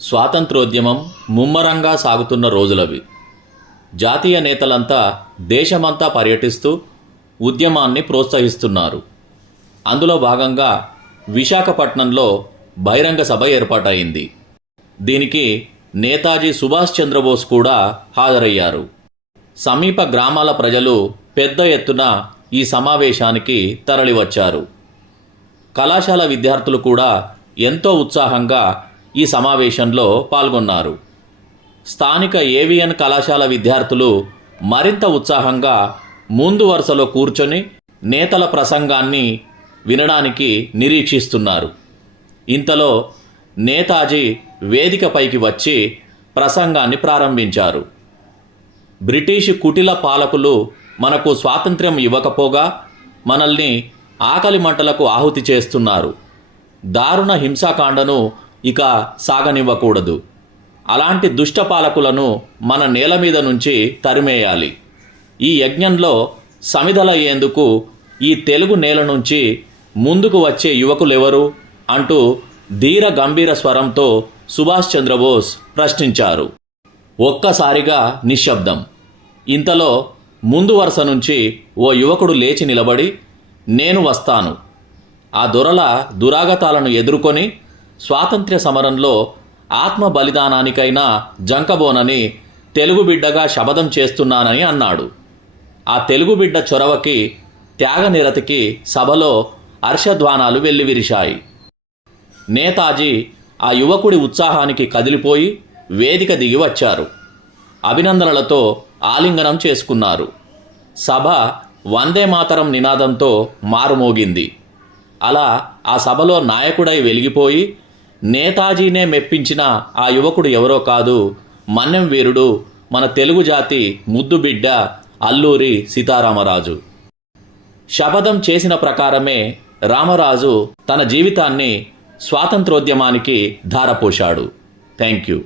స్వాతంత్రోద్యమం ముమ్మరంగా సాగుతున్న రోజులవి. జాతీయ నేతలంతా దేశమంతా పర్యటిస్తూ ఉద్యమాన్ని ప్రోత్సహిస్తున్నారు. అందులో భాగంగా విశాఖపట్నంలో బహిరంగ సభ ఏర్పాటైంది. దీనికి నేతాజీ సుభాష్ చంద్రబోస్ కూడా హాజరయ్యారు. సమీప గ్రామాల ప్రజలు పెద్ద ఎత్తున ఈ సమావేశానికి తరలివచ్చారు. కళాశాల విద్యార్థులు కూడా ఎంతో ఉత్సాహంగా ఈ సమావేశంలో పాల్గొన్నారు. స్థానిక ఏవిఎన్ కళాశాల విద్యార్థులు మరింత ఉత్సాహంగా ముందు వరుసలో కూర్చొని నేతల ప్రసంగాన్ని వినడానికి నిరీక్షిస్తున్నారు. ఇంతలో నేతాజీ వేదికపైకి వచ్చి ప్రసంగాన్ని ప్రారంభించారు. బ్రిటిష్ కుటిల పాలకులు మనకు స్వాతంత్ర్యం ఇవ్వకపోగా మనల్ని ఆకలి మంటలకు ఆహుతి చేస్తున్నారు. దారుణ హింసాకాండను ఇక సాగనివ్వకూడదు. అలాంటి దుష్ట పాలకులను మన నేల మీద నుంచి తరిమేయాలి. ఈ యజ్ఞంలో సమిధలయ్యేందుకు ఈ తెలుగు నేల నుంచి ముందుకు వచ్చే యువకులెవరు అంటూ ధీర గంభీర స్వరంతో సుభాష్ చంద్రబోస్ ప్రశ్నించారు. ఒక్కసారిగా నిశ్శబ్దం. ఇంతలో ముందు వరుస నుంచి ఓ యువకుడు లేచి నిలబడి, నేను వస్తాను, ఆ దొరల దురాగతాలను ఎదుర్కొని స్వాతంత్ర్య సమరంలో ఆత్మ బలిదానానికైనా జంకబోనని తెలుగు బిడ్డగా శపథం చేస్తున్నానని అన్నాడు. ఆ తెలుగు బిడ్డ చొరవకి, త్యాగనిరతికి సభలో హర్షధ్వానాలు వెల్లివిరిశాయి. నేతాజీ ఆ యువకుడి ఉత్సాహానికి కదిలిపోయి వేదిక దిగి వచ్చారు. అభినందనలతో ఆలింగనం చేసుకున్నారు. సభ వందే మాతరం నినాదంతో మారుమోగింది. అలా ఆ సభలో నాయకుడై వెలిగిపోయి నేతాజీనే మెప్పించిన ఆ యువకుడు ఎవరో కాదు, మన్నెం వీరుడు, మన తెలుగు జాతి ముద్దుబిడ్డ అల్లూరి సీతారామరాజు. శపథం చేసిన ప్రకారమే రామరాజు తన జీవితాన్ని స్వాతంత్రోద్యమానికి ధారపోశాడు. Thank you.